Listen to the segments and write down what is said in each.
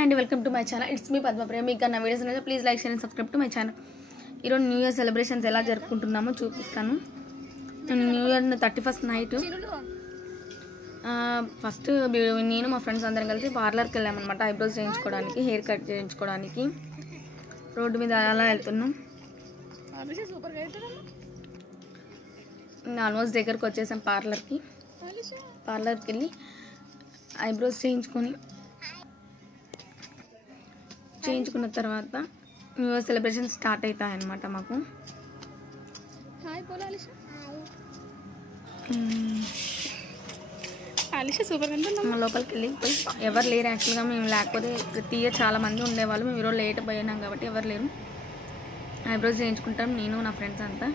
Hi and welcome to my channel. It's me Padma Priya. మీకు నా videos నచ్చితే please like share and subscribe to my channel. ఈరోజు new year celebrations ఎలా జరుపుకుంటున్నామో చూపిస్తాను. New year 31st night first నేను మా friends అందరం కలిసి పార్లర్కి వెళ్ళామన్నమాట. ఐబ్రోస్ చేయించుకోవడానికి, హెయిర్ కట్ చేయించుకోవడానికి. రోడ్డు మీద అలా వెళ్తున్నాం. ఆల్మోస్ట్ దగ్గరకు వచ్చేసాం పార్లర్కి వెళ్ళి ఐబ్రోస్ చేయించుకున్న తర్వాత న్యూ ఇయర్ సెలబ్రేషన్ స్టార్ట్ అవుతాయి అన్నమాట. మాకు లోపలికి వెళ్ళి ఎవరు లేరు. యాక్చువల్గా మేము లేకపోతే ప్రతి ఇయర్ చాలా మంది ఉండేవాళ్ళు. మేము ఈరోజు లేట్ పోయినాం కాబట్టి ఎవరు లేరు. ఐబ్రోస్ చేయించుకుంటాం నేను నా ఫ్రెండ్స్ అంతా.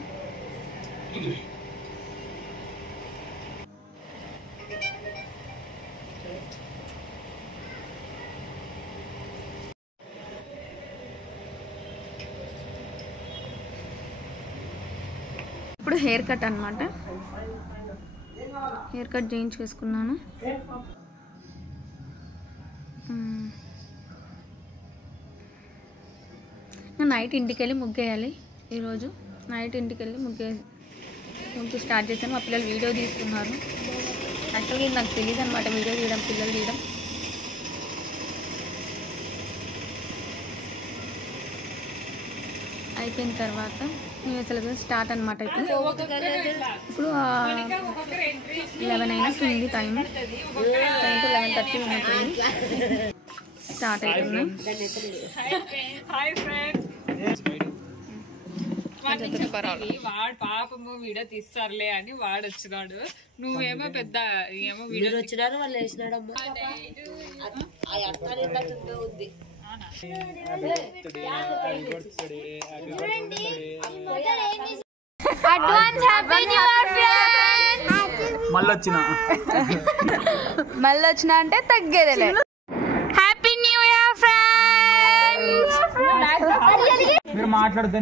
ఇప్పుడు హెయిర్ కట్ అన్నమాట. హెయిర్ కట్ చేయించుకున్నాను. నైట్ ఇంటికి వెళ్ళి ముగ్గేయాలి. ఈరోజు నైట్ ఇంటికి వెళ్ళి ముగ్గు స్టార్ట్ చేశాను. మా పిల్లలు వీడియో తీస్తున్నారు. యాక్చువల్గా నాకు తెలియదు అనమాట వీడియో తీయడం, పిల్లలు తీయడం. అయిపోయిన తర్వాత న్యూ ఇయర్ సెలబ్రేషన్ స్టార్ట్ అనమాట. ఇప్పుడు 11 అయినట్టుంది టైం. 11:30 ఉన్నట్టుంది. స్టార్ట్ అవుతున్నాయి. వాడు పాపము వీడియో తీస్తారులే అని వాడు వచ్చినాడు. నువ్వేమో పెద్ద ఏమో వీడియో వచ్చినారు వాళ్ళు వేసినాడమ్మా. మళ్ళొచ్చిన అంటే తగ్గేదేలే. Happy new year friends. మీరు మాట్లాడితే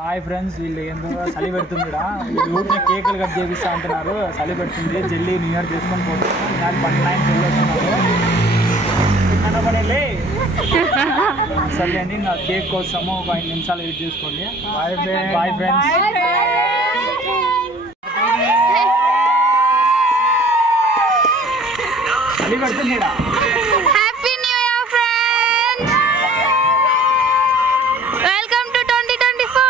హాయ్ ఫ్రెండ్స్. వీళ్ళు ఏందో చలి పెడుతుంది. ఊరిని కేకులు కట్ చేపిస్తా అంటున్నారు. చలి పెడుతుంది. జల్దీ న్యూ ఇయర్ చేసుకొని పోతున్నాను. 29 కనబడేలే. సరే అండి, నా కేక్ కోసము ఒక 5 నిమిషాలు వెయిట్ చేసుకోండి. Bye friends. చలి పెడుతుంది. Happy new year friends. Welcome to 2024.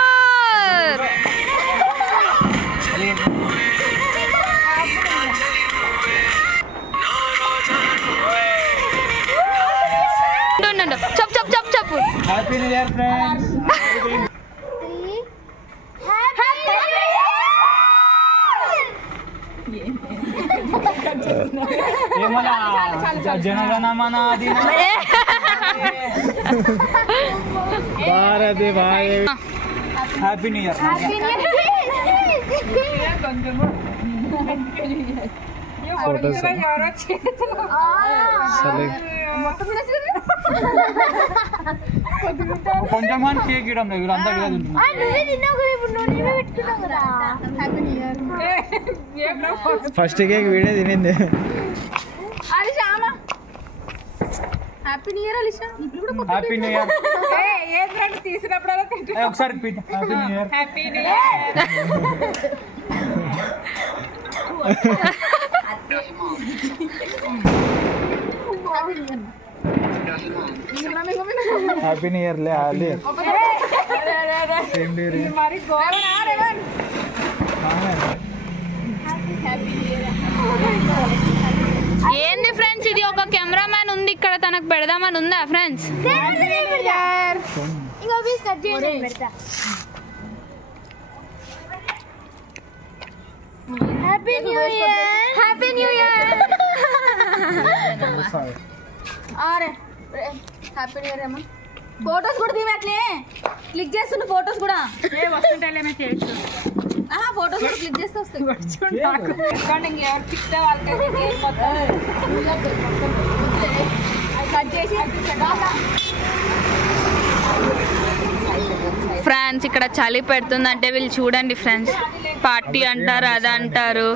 చెప్పు. Happy new year friends. ఏమన్నా జనగణమన భారతి భాయ్. Happy new year. కొంచెం కేక్ ఇవ్వడం లేదు. వీళ్ళంతా ఫస్ట్ కేక్ వీడే తినింది. Happy new year Alisha. Happy new year. తీసినప్పుడల్లా ఒకసారి happy new year. Happy new year. Happy new year లే. ఏంది ఫ్రెండ్స్, ఇది ఒక కెమెరామ్యాన్ ఉంది ఇక్కడ, తనకు పెడదామని ఉందా friends? Happy new year. Happy new year. Happy new year అమ్మా. ఫొటోస్ కూడా తీయట్లే. క్లిక్ చేస్తున్న ఫొటోస్ కూడా వస్తుంటాయిలే చేయొచ్చు. ఫొటోస్ కూడా క్లిక్ చేస్తే వస్తాయి. ఎవరు చిక్తే వాళ్ళకి కట్ చేసి ఫ్రెండ్స్ ఇక్కడ చలి పెడుతుందంటే వీళ్ళు చూడండి ఫ్రెండ్స్, పార్టీ అంటారు అది అంటారు,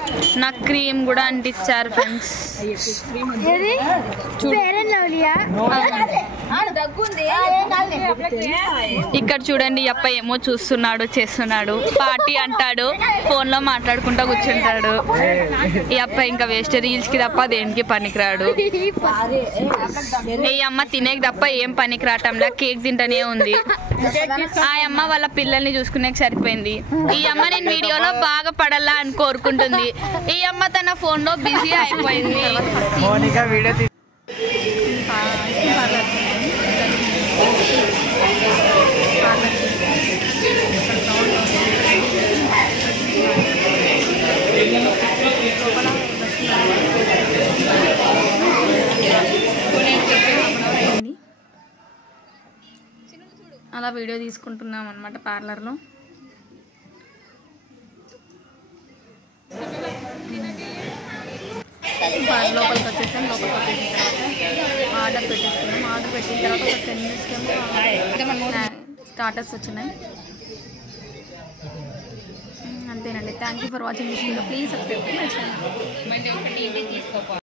నాకు క్రీమ్ కూడా అంటించారు ఫ్రెండ్స్. ఇక్కడ చూడండి ఈ అబ్బాయి ఏమో చూస్తున్నాడు చేస్తున్నాడు, పార్టీ అంటాడు, ఫోన్ లో మాట్లాడుకుంటా కూర్చుంటాడు. ఈ అబ్బాయి ఇంకా వేస్ట్, రీల్స్ కి తప్ప దేనికి పనికిరాడు. ఈ అమ్మ తినేకి తప్ప ఏం పనికి రావటంలా, కేక్ తింటనే ఉంది. ఆ అమ్మ వాళ్ళ పిల్లల్ని చూసుకునే సరిపోయింది. ఈ అమ్మ నేను వీడియోలో బాగా పడాలా అని కోరుకుంటుంది. ఈ అమ్మ తన ఫోన్ లో బిజీ అయిపోయింది. అలా వీడియో తీసుకుంటున్నాం అన్నమాట పార్లర్లో. లోపలికి వచ్చేసాం. లోపలికి వచ్చేసిన తర్వాత ఆర్డర్ పెట్టేసుకున్నాం. ఆర్డర్ పెట్టిన తర్వాత ఒక 10 minutes స్టార్టర్స్ వచ్చినాయి. అంతేనండి. Thank you for watching this video. Please subscribe my channel.